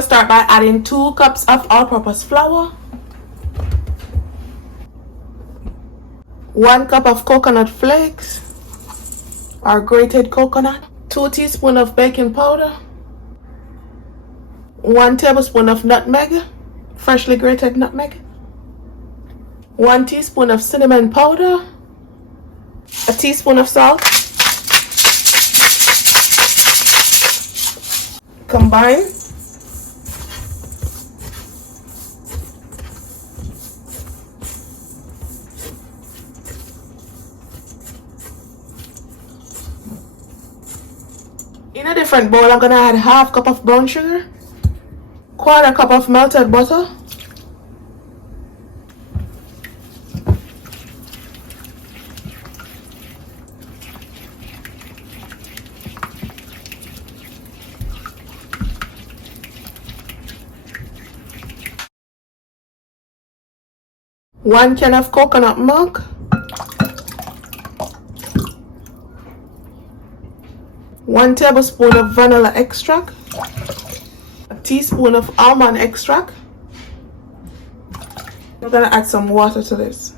to start by adding 2 cups of all-purpose flour, 1 cup of coconut flakes or grated coconut, 2 teaspoons of baking powder, 1 tablespoon of nutmeg, freshly grated nutmeg, 1 teaspoon of cinnamon powder, a teaspoon of salt. Combine. In a different bowl, I'm gonna add half cup of brown sugar, 1/4 cup of melted butter, 1 can of coconut milk, 1 tablespoon of vanilla extract, a teaspoon of almond extract. I'm gonna add some water to this,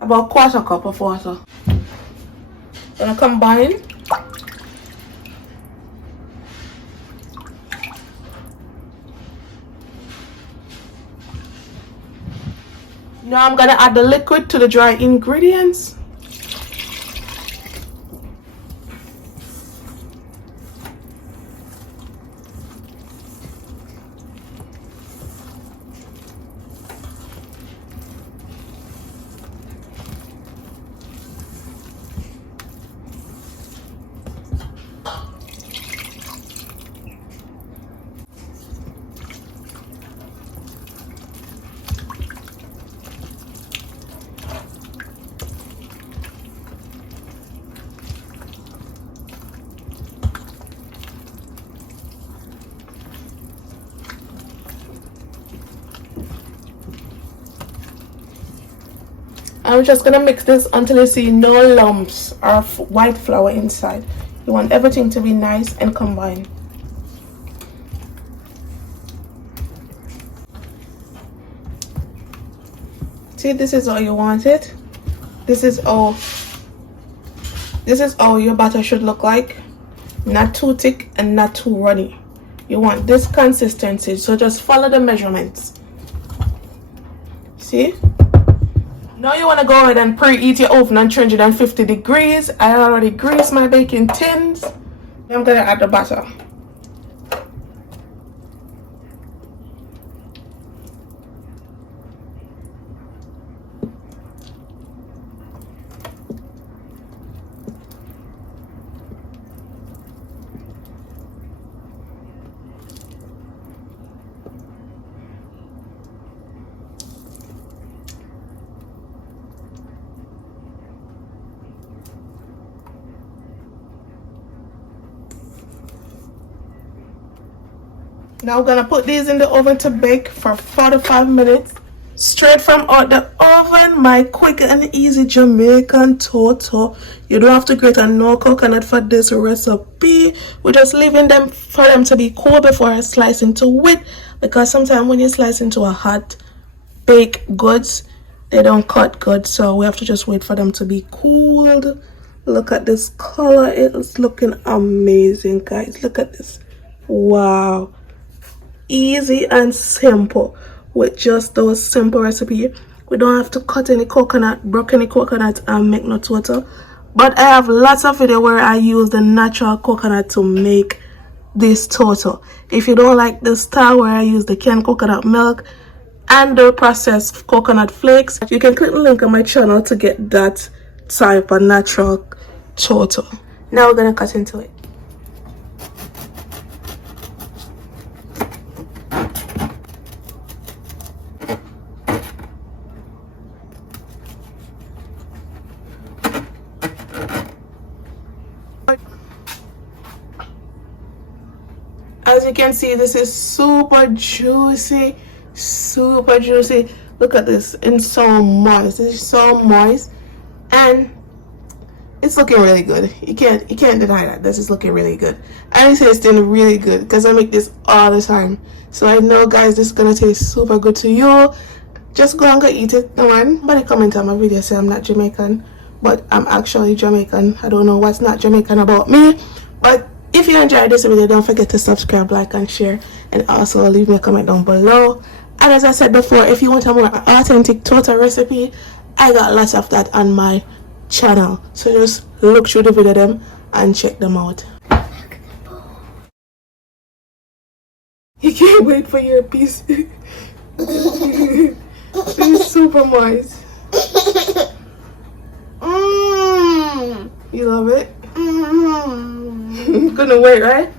about 1/4 cup of water. Gonna combine. Now I'm gonna add the liquid to the dry ingredients. I'm just gonna mix this until you see no lumps or white flour inside. You want everything to be nice and combined. See, this is how you want it. This is how your batter should look like. Not too thick and not too runny. You want this consistency, so just follow the measurements. See? Now you want to go ahead and preheat your oven on 350 degrees. I already greased my baking tins. I'm going to add the butter. Now we're gonna put these in the oven to bake for 45 minutes. Straight from out the oven, my quick and easy Jamaican ToTo. You don't have to grate on no coconut for this recipe. We're just leaving them for them to be cool before I slice into it, because sometimes when you slice into a hot baked goods, they don't cut good, so we have to just wait for them to be cooled. Look at this color, it's looking amazing, guys. Look at this. Wow. Easy and simple. With just those simple recipe, we don't have to cut any coconut, broke any coconut and make no ToTo. But I have lots of video where I use the natural coconut to make this ToTo. If you don't like the style where I use the canned coconut milk and the processed coconut flakes, you can click the link on my channel to get that type of natural ToTo. Now we're gonna cut into it. As you can see, this is super juicy, super juicy. Look at this, and so moist. This is so moist, and it's looking really good. You can't deny that this is looking really good, and it's tasting really good because I make this all the time. So I know, guys, this is gonna taste super good to you. Just go and go eat it. No one, but comment on my video say I'm not Jamaican, but I'm actually Jamaican. I don't know what's not Jamaican about me. But if you enjoyed this video, don't forget to subscribe, like, and share, and also leave me a comment down below. And as I said before, if you want a more authentic ToTo recipe, I got lots of that on my channel. So just look through the video them and check them out. You can't wait for your piece. It's super moist. You love it? Couldn't wait, right?